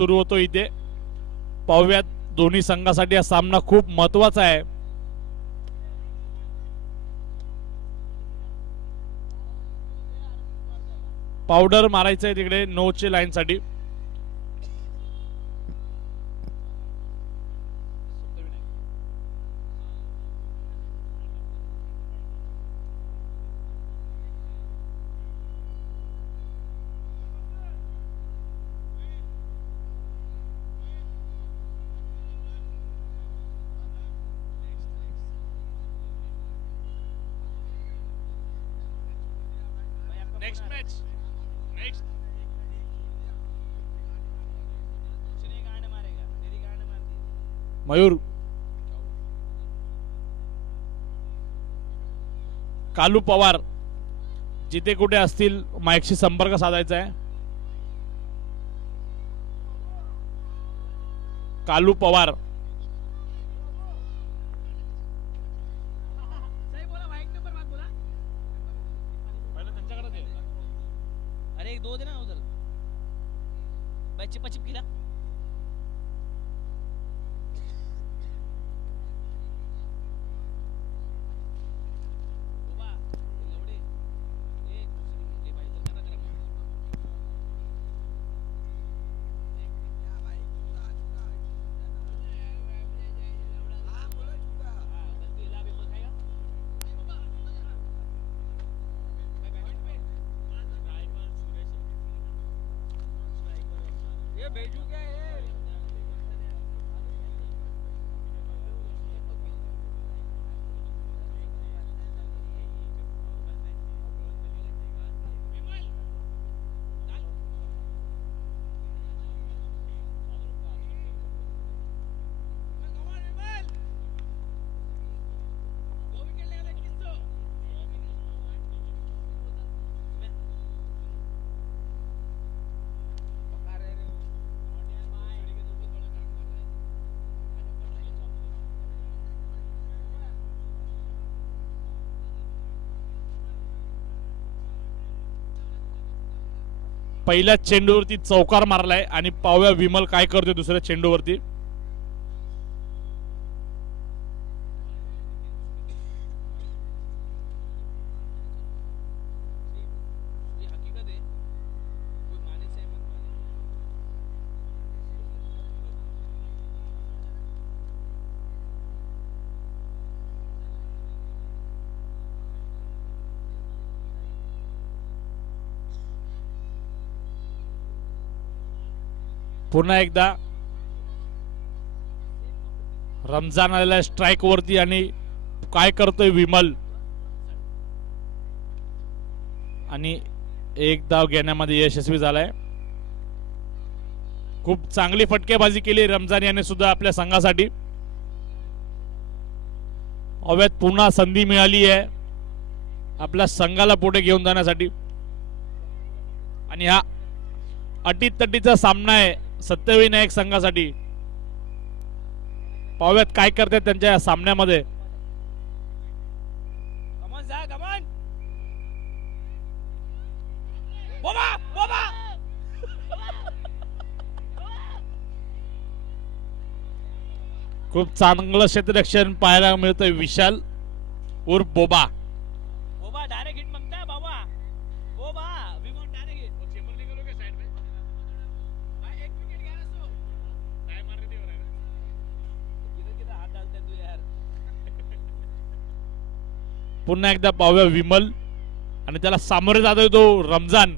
सुरू होतो इथे. पाहूयात दोन्ही संघासाठी हा सामना खूप महत्वाचा आहे. पावडर मारायचं आहे तिकडे नोच्या लाईन साठी. नेक्स्ट मॅच नेक्स्ट मयूर कालू पवार जिथे कुठे असतील माईकशी संपर्क साधायचा आहे. कालू पवार दो देना उधर भाई चिपा चिप गिरा पहिल्या चेंडूवरती चौकार मारलाय आणि पाहूया विमल काय करतोय दुसऱ्या चेंडूवरती. पुन्हा एकदा रमजान आलेला स्ट्राइक वरती आणि काय करतोय विमल आणि एक धाव घेण्यामध्ये यशस्वी झालाय. खूप चांगली फटकेबाजी केली रमजान याने सुद्धा आपल्या संघासाठी. अव्यात पुन्हा संधी मिळाली आहे आपल्या संघाला पुढे घेऊन जाण्यासाठी आणि हा अटीतटीचा सामना आहे सत्यविनायक संघासाठी. पाहूयात काय करतात त्यांच्या सामन्यामध्ये. खूप चांगलं क्षेत्ररक्षण पाहायला मिळतंय विशाल उर्फ बोबा. बोबा डायरेक्ट हिट मांगता है बाबा. बोबा वी वांट डायरेक्ट हिट. वो चेंबर नहीं करोगे साइड में भाई. एक विकेट गया ना सो टाइम मार रही हो रहा है. किधर किधर हाथ डालता है तू यार. पुन्हा एकदा पाहूया विमल आणि त्याला सामोरे जातोय तो रमजान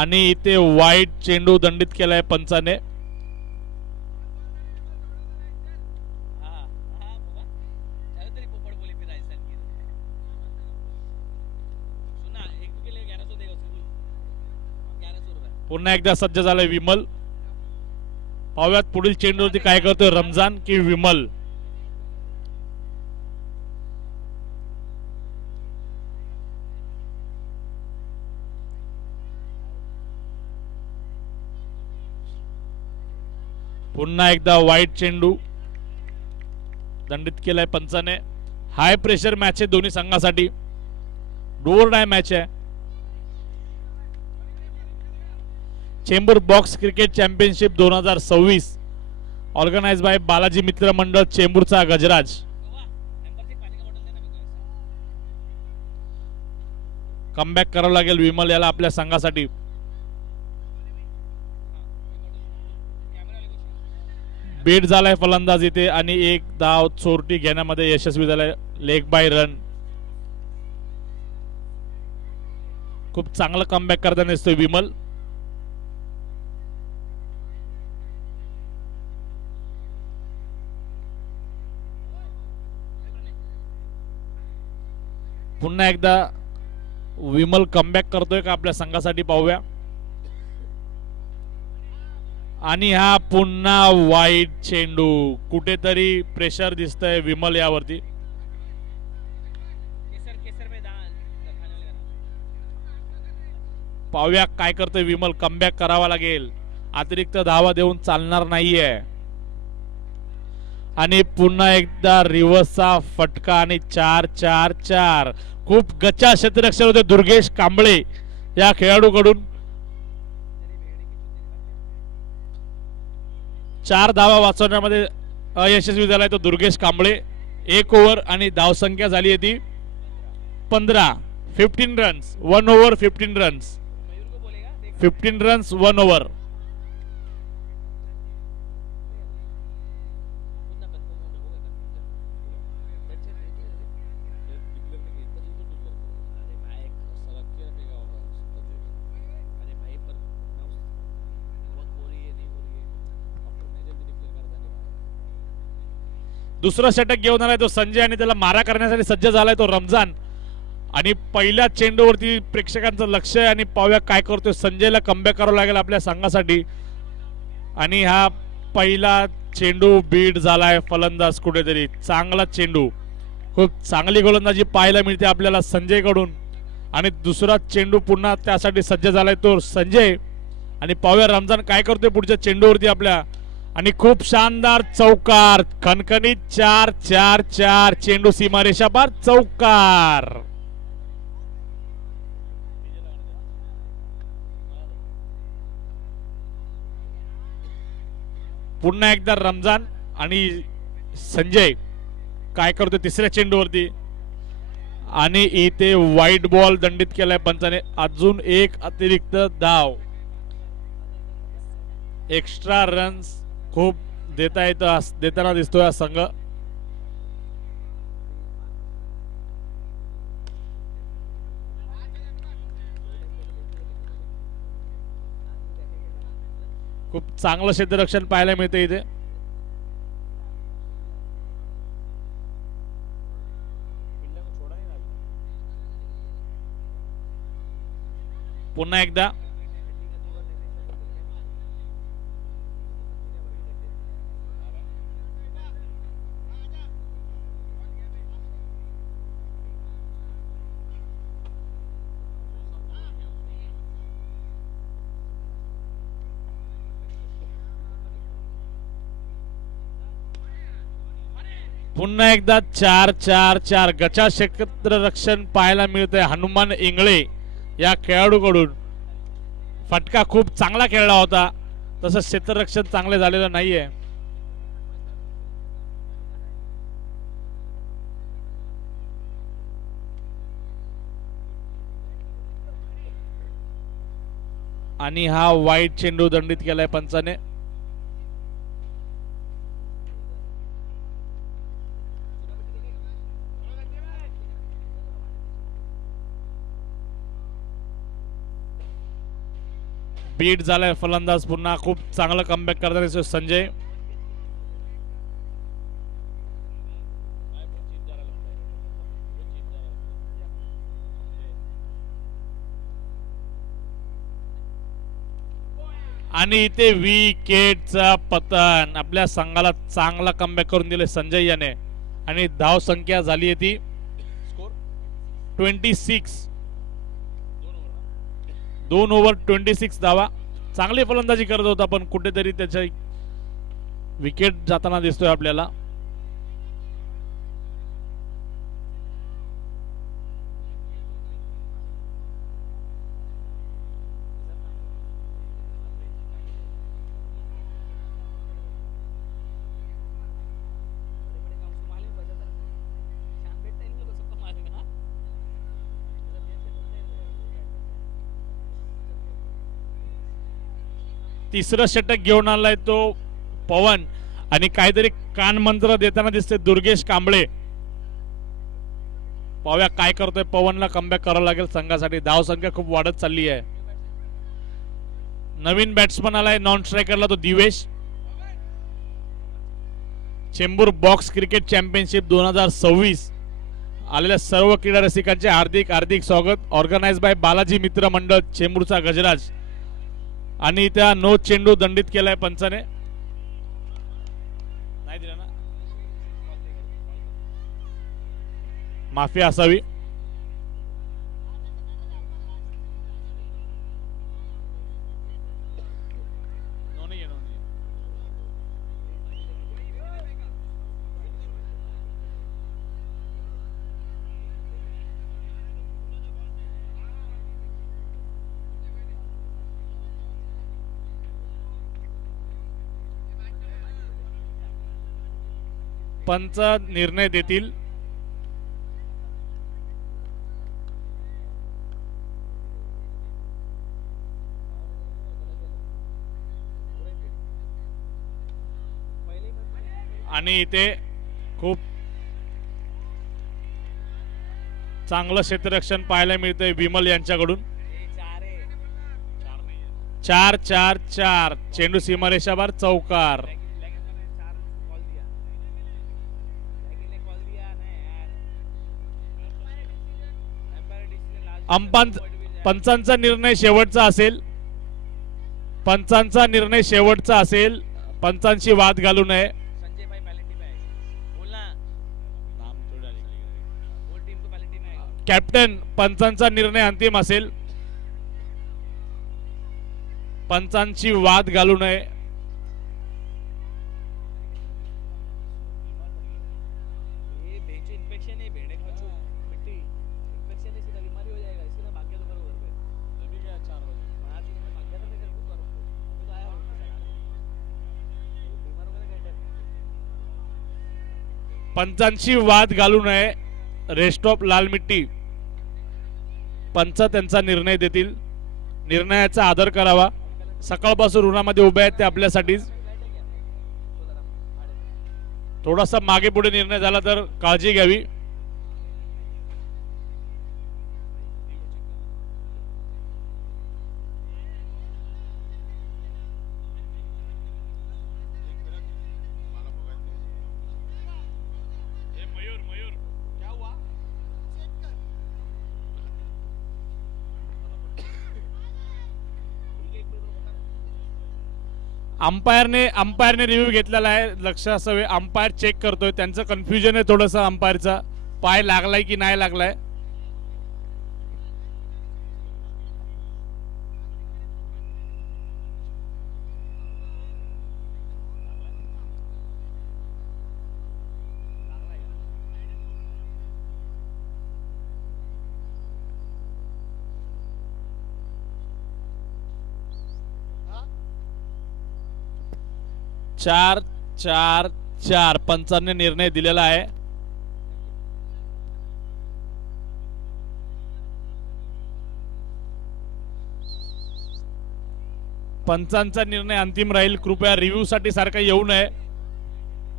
आणि इथे वाईट चेंडू दंडित केलाय पंचाने. पुन्हा एकदा सज्ज झालाय विमल. पाहूयात पुढील चेंडूवरती काय करतोय रमजान की विमल. पुन्हा एकदा वाईट चेंडू दंडित केलाय पंचाने. हाय प्रेशर मॅच आहे दोन्ही संघासाठी. डोर डाय मॅच आहे. Chembur box cricket championship 2026 organise by Balaji मित्र मंडळ चेंबूरचा गजराज. बाबा एम्परची पाणी का बॉटल दे ना मेरे को. कमबॅक करावं लागेल विमल याला आपल्या संघासाठी. बीट झालाय फलंदाज इथे आणि एक धाव चोरटी घेण्यामध्ये यशस्वी झालाय. Leg bye run. खूप चांगलं कमबॅक करताना दिसतोय विमल. पुन्हा एकदा विमल कमबॅक करतोय का आपल्या संघासाठी पाहूया. आणि हा पुन्हा वाईट चेंडू. कुठेतरी प्रेशर दिसतंय विमल यावरती. केसर केसर में दाल खाने वाले का पाहूया काय करतोय विमल. कमबॅक करावा लागेल. अतिरिक्त धावा देऊन चालणार नाहीये. आणि पुन्हा एकदा रिव्हर्सचा फटका आणि 4-4-4. खूप गच्चा क्षेत्ररक्षण होते दुर्गेश कांबळे या खेळाडूकडून. 4 धावा वाचवण्यामध्ये अयशस्वी झालाय तो दुर्गेश कांबळे. 1 ओव्हर आणि धावसंख्या झाली आहे ती 15. 15 रन्स 1 ओव्हर. 15 रन्स मयूर को बोलेगा देख 15 रन्स 1 ओव्हर. पुन्हा कन्फर्म होगा अरे भाई सरक के रखेगा होगा. अरे भाई पर बहुत हो रही है नहीं हो रही है डॉक्टर ने जल्दी डिक्लेअर करता नहीं. दुसरा षटक घेऊन आलाय तो संजय आणि त्याला मारा करण्यासाठी सज्ज झालाय तो रमजान. आणि पहिल्या चेंडूवरती प्रेक्षकांचं लक्ष आहे आणि पाहूया काय करतोय. संजयला कमबॅक करावं लागेल आपल्या संघासाठी. आणि हा पहिला चेंडू बीट झालाय फलंदाज कुठेतरी. चांगला चेंडू. खूप चांगली गोलंदाजी पाहायला मिळते आपल्याला संजयकडून. आणि दुसरा चेंडू पुन्हा त्यासाठी सज्ज झालाय तो संजय. आणि पाहूया रमजान काय करतोय पुढच्या चेंडूवरती आपल्या. आणि खूप शानदार चौकार. खणखणीत 4-4-4. चेंडू सीमारेषा पार चौकार. पुन्हा एकदा रमजान आणि संजय काय करतोय तिसऱ्या चेंडूवरती. आणि इथे व्हाईट बॉल दंडित केलाय पंचाने. अजून एक अतिरिक्त धाव. एक्स्ट्रा रन्स खूप देताना दिसतोय हा संघ. खूप चांगलं क्षेत्ररक्षण पाहायला मिळते इथे. पुन्हा एकदा पुन्हा एकदा 4-4-4. गचा क्षेत्ररक्षण पाहायला मिळतंय हनुमान इंगळे या खेळाडूकडून. फटका खूप चांगला खेळला होता. तसं क्षेत्ररक्षण चांगले झालेलं नाहीये. आणि हा वाईट चेंडू दंडित केलाय पंचाने. बीट झालाय फलंदाज पुन्हा. खूप चांगलं कमबॅक करताना दिसतोय संजय. आणि इथे विकेटचा पतन. आपल्या संघाला चांगला कमबॅक करून दिले संजय याने. आणि धाव संख्या झाली आहे ती 26. 2 ओव्हर 26 धावा. चांगली फलंदाजी करत होता पण कुठेतरी त्याच्या विकेट जाताना दिसतोय आपल्याला. तिसरं षटक घेऊन आलाय तो पवन आणि काहीतरी कान मंत्र देताना दिसते दुर्गेश कांबळे. पाहूया काय करतोय पवनला. कमबॅक करावं लागेल संघासाठी. धाव संख्या खूप वाढत चालली आहे. नवीन बॅट्समन आलाय नॉन स्ट्रायकरला तो Divesh. Chembur box cricket championship 2026 आलेल्या सर्व क्रीडा रसिकांचे हार्दिक हार्दिक स्वागत. ऑर्गनाइज बाय बालाजी मित्र मंडळ चेंबूरचा गजराज. आणि त्या नो चेंडू दंडित केलाय पंचाने. नाही दिला ना, माफी असावी. पंच निर्णय देतील. आणि इथे खूप चांगलं क्षेत्ररक्षण पाहायला मिळतंय विमल यांच्याकडून. 4-4-4 चेंडू सीमारेषाबाहेर चौकार. पंचांचा निर्णय शेवटचा असेल. पंचांचा निर्णय शेवटचा असेल. पंचांशी वाद घालू नये. कॅप्टन पंचांचा निर्णय अंतिम असेल. पंचांची वाद घालू नये. पंचांची वाद घालू नये. रेस्ट ऑफ लाल मिट्टी. पंच त्यांचा निर्णय देतील. निर्णयाचा आदर करावा. सकाळपासून उन्हामध्ये उभे आहेत ते आपल्यासाठीच. थोडासा मागे पुढे निर्णय झाला तर काळजी घ्यावी. अंपायरने रिव्ह्यू घेतलेला आहे. लक्ष असावे. अंपायर चेक करतोय. त्यांचं कन्फ्युजन आहे थोडंसं. अंपायरचा पाय लागलाय की नाही लागलाय. चार 4-4 पंचांनी निर्णय दिलेला आहे. पंचांचा निर्णय अंतिम राहील. कृपया रिव्ह्यू साठी सारखा येऊ नये.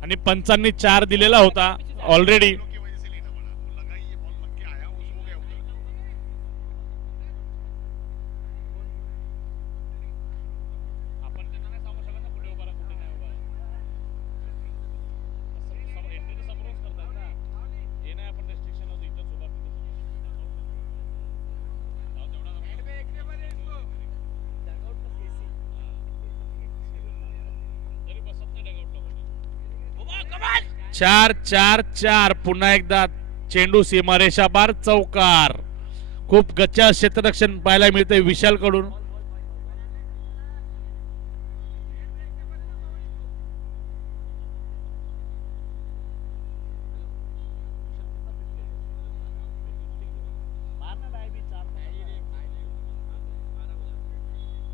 आणि पंचांनी 4 दिलेला होता ऑलरेडी. चार 4-4 पुन्हा एकदा चेंडू सीमारेषा बार चौकार. खूप गच्चा क्षेत्ररक्षण पाहायला मिळते विशाल कडून.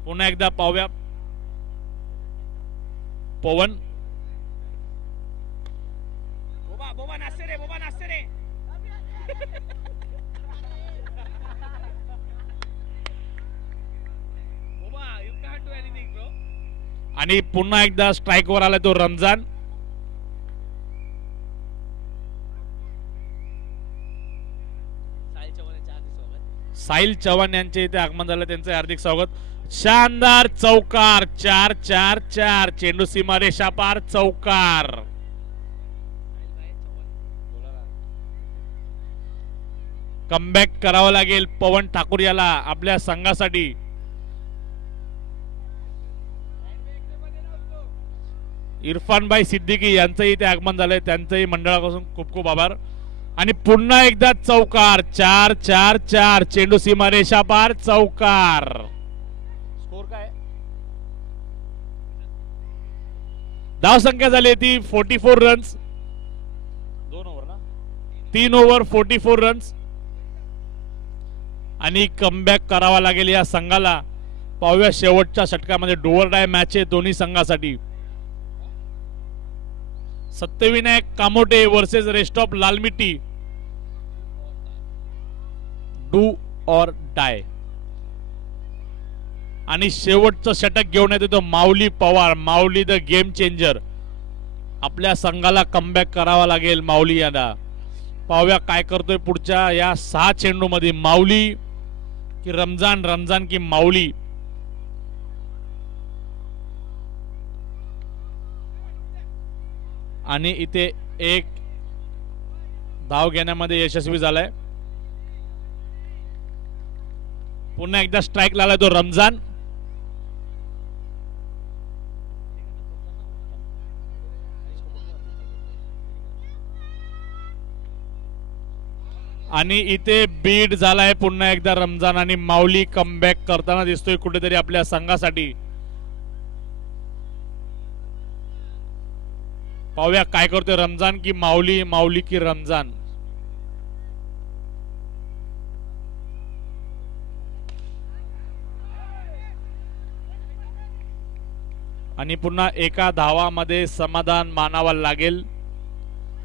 पुन्हा एकदा पाहूया. पवन बोबा नाचते रे. बोबा नाचते रे. बोबा, you can't do anything, bro. आणि पुन्हा एकदा स्ट्राईक वर आला तो रमजान. साहिल चव्हाण यांचे इथे आगमन झालं, त्यांचे हार्दिक स्वागत. शानदार चौकार, 4-4-4, चेंडू सीमा रेषा पार, चौकार. कमबॅक करावं लागेल पवन ठाकूर याला आपल्या संघासाठी. इरफान भाई सिद्दीकी यांचंही इथे आगमन झालंय, त्यांचंही मंडळापासून खूप खूप आभार. आणि पुन्हा एकदा चौकार, 4-4-4, चेंडू सीमा रेषा पार, चौकार. स्कोर काय? धाव संख्या झाली ती 44 रन्स. 2 ओव्हर ना, 3 ओव्हर 44 रन्स. आणि कमबॅक करावा लागेल या संघाला. पाहूया शेवटच्या षटकामध्ये डोअर डाय मॅच आहे दोन्ही संघासाठी. Satyavinayak Kamothe versus rest of Lalmitti. Do or die. आणि शेवटचं षटक घेऊन येतो Mauli Pawar, Mauli the game changer. आपल्या संघाला कमबॅक करावा लागेल माऊली यांना. पाहूया काय करतोय पुढच्या या 6 चेंडू मध्ये, माऊली की रमजान, रमजान की माऊली. आणि इथे एक धाव घेण्यामध्ये यशस्वी झालाय. पुन्हा एकदा स्ट्राईक लागला तो रमजान. आणि इथे बीट झालाय पुन्हा एकदा रमजान. आणि माऊली कमबॅक करताना दिसतोय कुठेतरी आपल्या संघासाठी. पाहूया काय करतोय रमजान की माऊली, माऊली की रमजान. आणि पुन्हा एका धावामध्ये समाधान मानावं लागेल.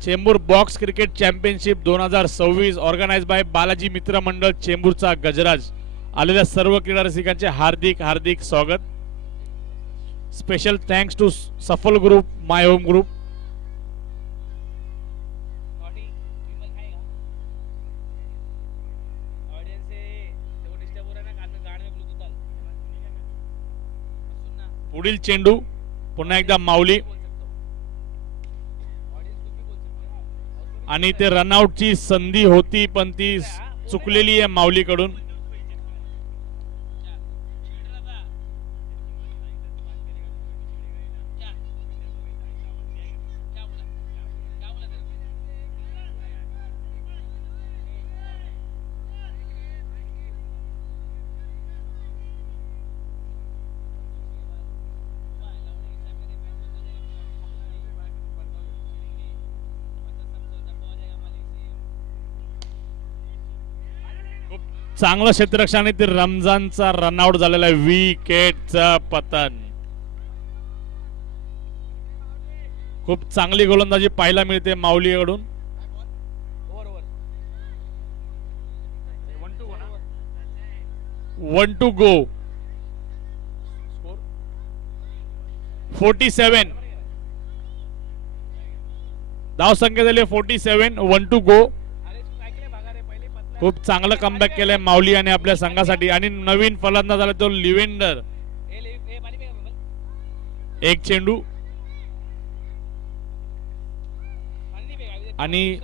Chembur box cricket championship 2026 organise by Balaji मित्र मंडळ चेंबूरचा गजराज. आलेल्या सर्व क्रीडा रसिकांचे हार्दिक हार्दिक स्वागत. स्पेशल थँक्स टू सफल ग्रुप, माय होम ग्रुप. पुढील चेंडू पुन्हा एकदा माऊली. आणि ते रनआउटची संधी होती पण ती चुकलेली आहे माऊलीकडून. चांगलं क्षेत्ररक्षण, ते रमजानचा रनआउट झालेला आहे. विकेटचं पतन. खूप चांगली गोलंदाजी पाहायला मिळते माऊलीकडून. 1 to go. 47 धाव संख्या झाली 47. 1 to go. खूप चांगलं कमबॅक केलंय माऊली आणि आपल्या संघासाठी. आणि नवीन फलंदाज झाला तो लिव्हेंडर. एक चेंडू आणि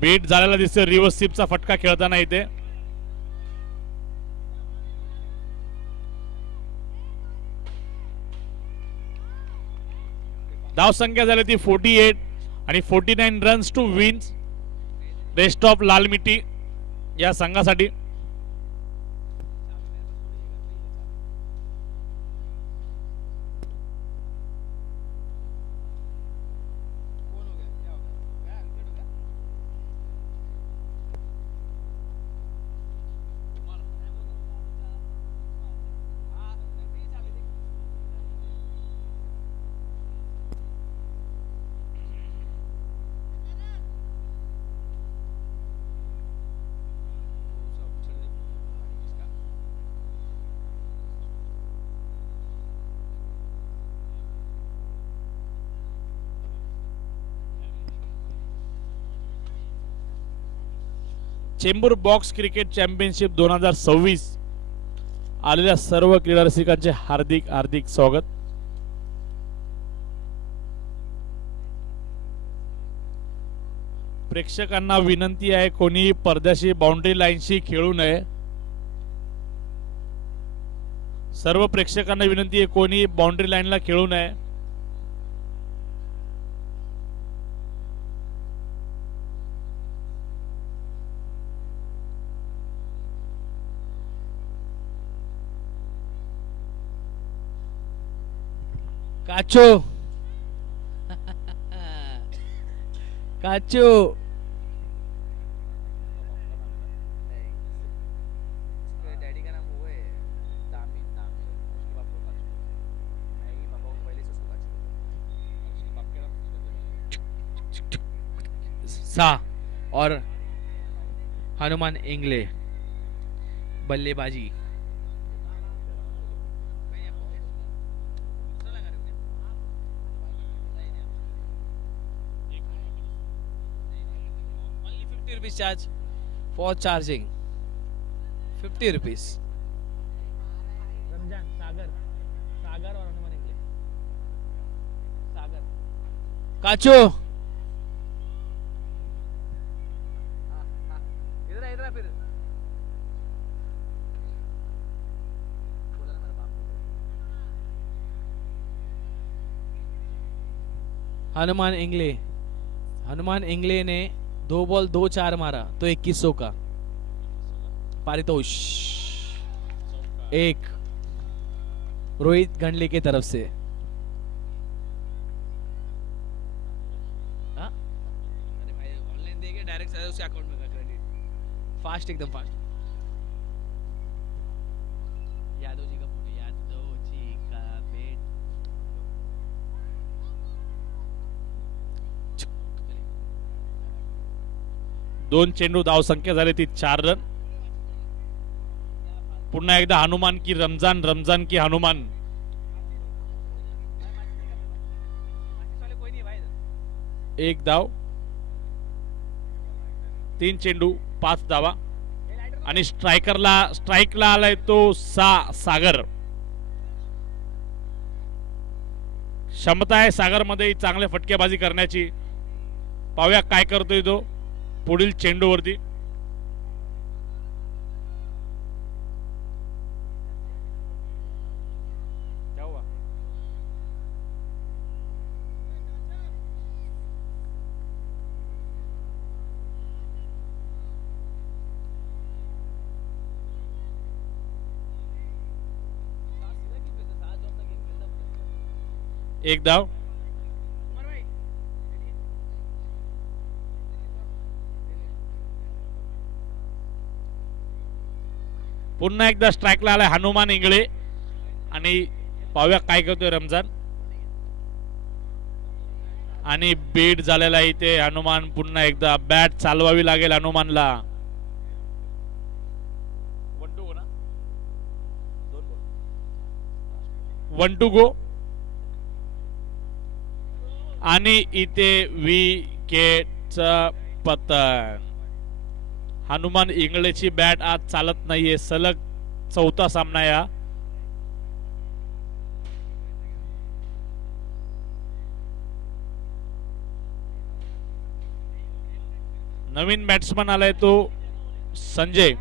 बेट झालेला दिसतोय. रिव्हर्स स्वीपचा फटका खेळताना इथे. धाव संख्या झाली ती 48 आणि 49 runs to wins rest of Lalmitti या संघासाठी. चेंबूर बॉक्स क्रिकेट चॅम्पियनशिप 2026 आलेल्या सर्व क्रीडा रसिकांचे हार्दिक हार्दिक स्वागत. प्रेक्षकांना विनंती आहे, कोणी पडद्याशी बाउंड्री लाईनशी खेळू नये. सर्व प्रेक्षकांना विनंती आहे, कोणी बाउंड्री लाईनला खेळू नये. काचो काचो डैडी का नाम वो है दामिन दामिन उसके बाप को काचू नहीं पापा को पहले से उसको काचू उसके बाप के नाम सा और हनुमान इंगले बल्लेबाजी. Rupees charge for charging. 50 rupees. Ramzan Sagar Sagar और हनुमान इंग्लिश सागर काचो इधर फिर बोला ना मेरा बाप हनुमान इंगले ने 2 बॉल 2 4 मारा तो 2100 का पारितोष. एक रोहित गंडले की तरफ से. अरे भाई ऑनलाइन देके डायरेक्ट उसके अकाउंट में का क्रेडिट फास्ट एकदम फास्ट. यादव जी का फोटो यादव जी का बेट. दोन चेंडू धाव संख्या झाली ती 4 रन. पुन्हा एकदा हनुमान की रमजान, रमजान की हनुमान. एक धाव, 3 चेंडू 5 धावा आणि स्ट्राइकला आलाय तो सागर. क्षमता आहे सागर मध्ये चांगले फटकेबाजी करण्याची. पाहूया काय करतोय तो पुढील चेंडूवरती. एक धाव. पुन्हा एकदा स्ट्राइकला आलाय हनुमान इंगळे आणि पाहूया काय करतोय रमजान. आणि बीट झालेला इथे हनुमान. पुन्हा एकदा बॅट चालवावी लागेल हनुमानला. 1 to go आणि इथे विकेटचं पतन. हनुमान इंगळेची बॅट आज चालत नाहीये. सलग 4था सामना या. नवीन बॅट्समन आलाय तो संजय.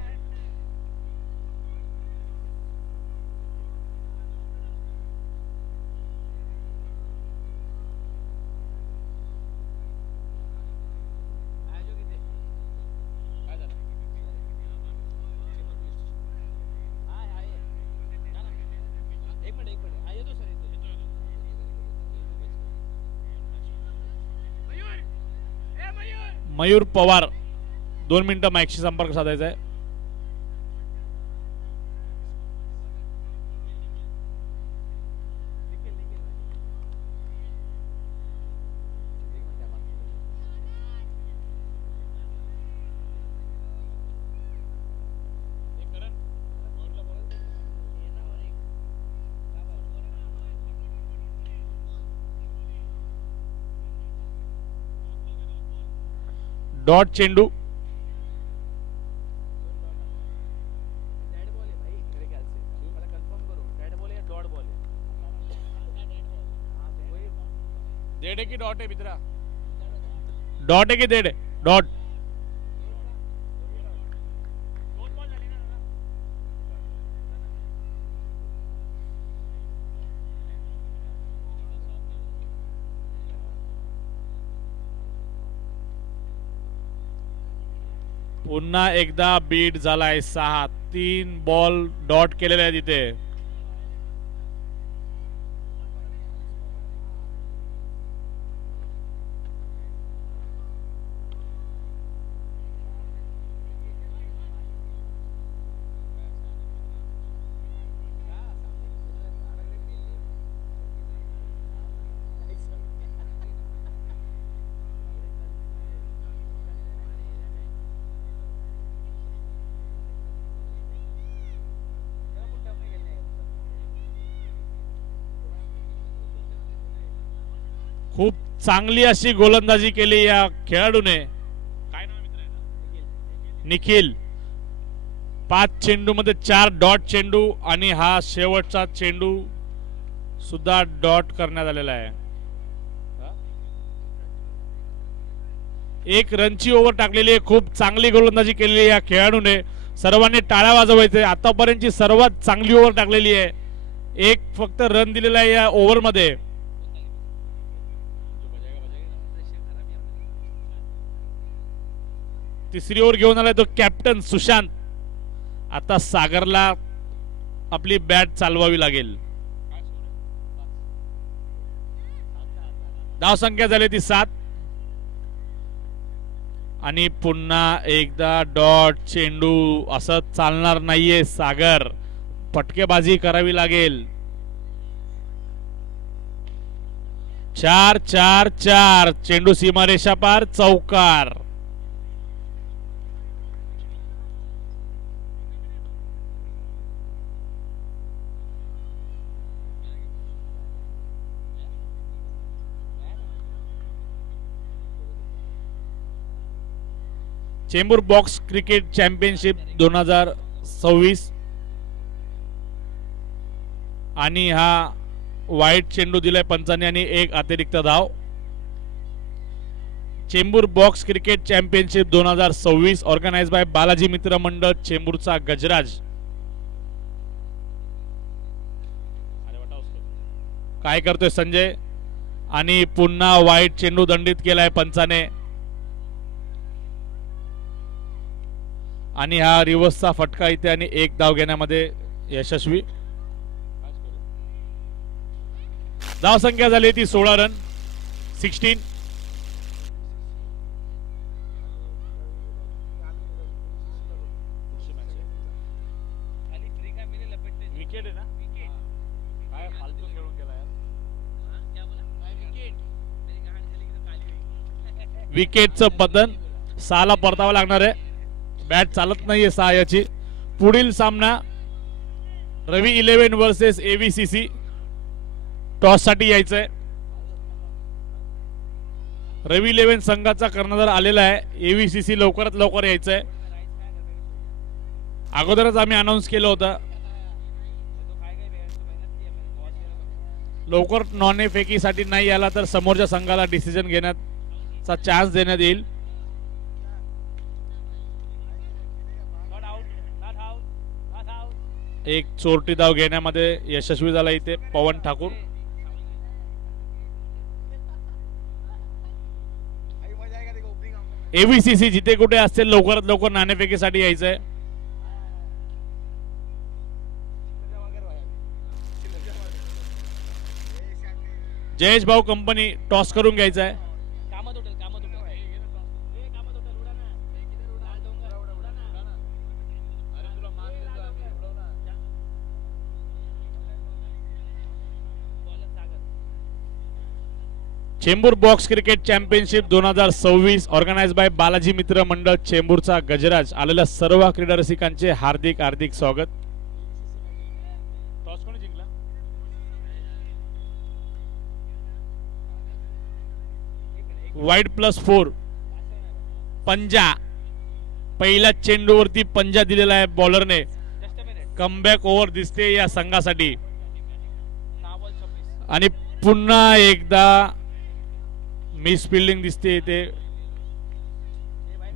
मयूर पवार 2 मिनिटं माईकशी संपर्क साधायचा आहे. डॉट चेंडू. डॉट आहे की डेड आहे? डॉट. पुन्हा एकदा बीट झालाय 6. 3 बॉल डॉट केलेले आहेत इथे. खूप चांगली अशी गोलंदाजी केली या खेळाडूने. काय नाव आहे मित्रांनो? निखिल. 5 चेंडू मध्ये 4 डॉट चेंडू आणि हा शेवटचा चेंडू सुद्धा डॉट करण्यात आलेला आहे. 1 रनची ओव्हर टाकलेली आहे. खूप चांगली गोलंदाजी केलेली आहे या खेळाडूने. सर्वांनी टाळ्या वाजवायचे. आतापर्यंतची सर्वात चांगली ओव्हर टाकलेली आहे. 1 फक्त रन दिलेला आहे या ओव्हर मध्ये. तिसरी ओव्हर घेऊन आलाय तो कॅप्टन सुशांत. आता सागरला आपली बॅट चालवावी लागेल. धाव संख्या झाली ती 7. आणि पुन्हा एकदा डॉट चेंडू. असं चालणार नाहीये सागर. फटकेबाजी करावी लागेल. 4-4-4. चेंडू सीमारेषा पार. चौकार. Chembur box cricket championship 2026. आणि हा वाईट चेंडू दिलाय पंचांनी आणि 1 अतिरिक्त धाव. Chembur box cricket championship 2026 organise by Balaji मित्र मंडळ चेंबूरचा गजराज. काय करतोय संजय? आणि पुन्हा वाईट चेंडू दंडित केलाय पंचाने. आणि हा रिव्हर्सचा फटका इथे आणि 1 धाव घेण्यामध्ये यशस्वी. धाव संख्या झाली ती 16 रन. 16. विकेट आहे ना? काय फालतू खेळून केला यार. विकेटचं पतन. 6ला परतावं लागणार आहे. बॅट चालत नाहीये 6 याची. पुढील सामना रवी 11 वर्सेस AVCC. टॉस साठी यायचंय. रवी 11 संघाचा कर्णधार आलेला आहे. AVCC लवकरात लवकर यायचंय. अगोदरच आम्ही अनाऊन्स केलं होतं. लवकर नॉन फेकीसाठी नाही आला तर समोरच्या संघाला डिसिजन घेण्याचा चान्स देण्यात येईल. एक चोरटी धाव घेण्यामध्ये यशस्वी झाला इथे पवन ठाकूर. AVCC जिथे कुठे असतील लवकरात लवकर नाणेफेकीसाठी यायचंय. जयेश भाऊ कंपनी टॉस करून घ्यायचा आहे. Chembur box cricket championship 2026 organise by Balaji मित्र मंडळ चेंबूरचा गजराज आलेल्या सर्व क्रीडा रसिकांचे हार्दिक हार्दिक स्वागत. टॉस कोणी जिंकला? वाईड +4. पंजा. पहिल्या चेंडूवरती पंजा दिलेला आहे बॉलरने. कमबॅक ओव्हर दिसते या संघासाठी. आणि पुन्हा एकदा मिस फिल्डिंग दिसते इथे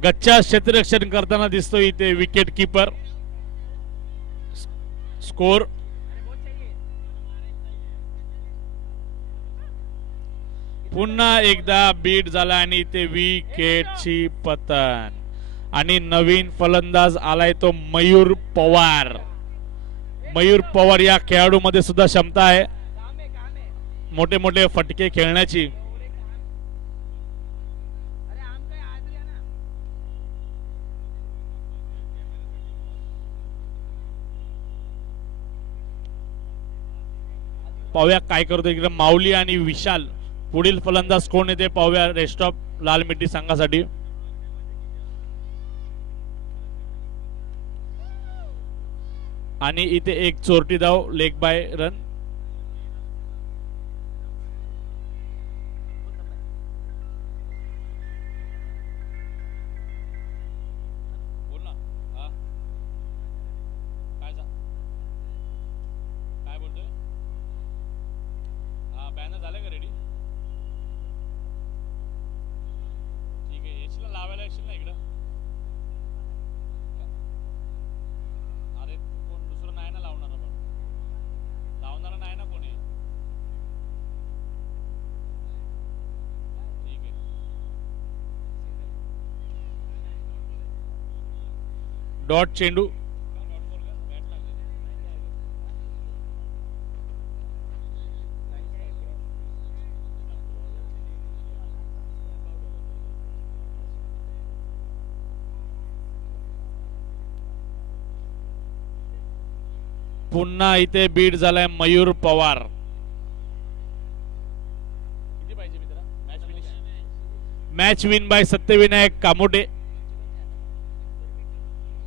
गच्चा क्षेत्ररक्षण करताना दिसतो इथे विकेट किपर. स्कोर पुन्हा एकदा बीट झाला आणि इथे विकेटची पतन. आणि नवीन फलंदाज आलाय तो मयूर पवार. मयूर पवार या खेळाडूमध्ये सुद्धा क्षमता आहे मोठे मोठे फटके खेळण्याची. पाहूया काय करतो इकडे माऊली आणि विशाल. पुढील फलंदाज कोण येते पाहूया रेस्ट ऑफ लाल मिट्टी संघासाठी. आणि इथे एक चोरटी धाव लेग बाय रन. बोल ना. हा काय बोलतोय. हा बॅनर झालं का रेडी. ठीक आहे येशील ना लावायला येशील ना इकडं. अरे कोण दुसरं नाही ना लावणार पण लावणार नाही ना कोणी. ठीक आहे डॉट चेंडू. पुन्हा इथे बीट झालाय मयूर पवार. किती पाहिजे मित्रा match finish. Match win by Satyavinayak Kamothe.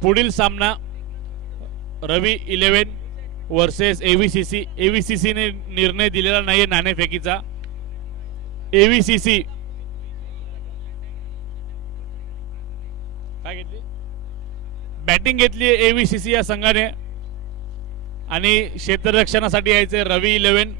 पुढील सामना रवी 11 वर्सेस एव्हीसीसी. एव्हीसीसी ने निर्णय दिलेला नाहीये नाणेफेकीचा. एव्हीसीसी काय घेतली. बॅटिंग घेतली एव्हीसीसी या संघाने. आणि क्षेत्ररक्षणासाठी यायचे रवी 11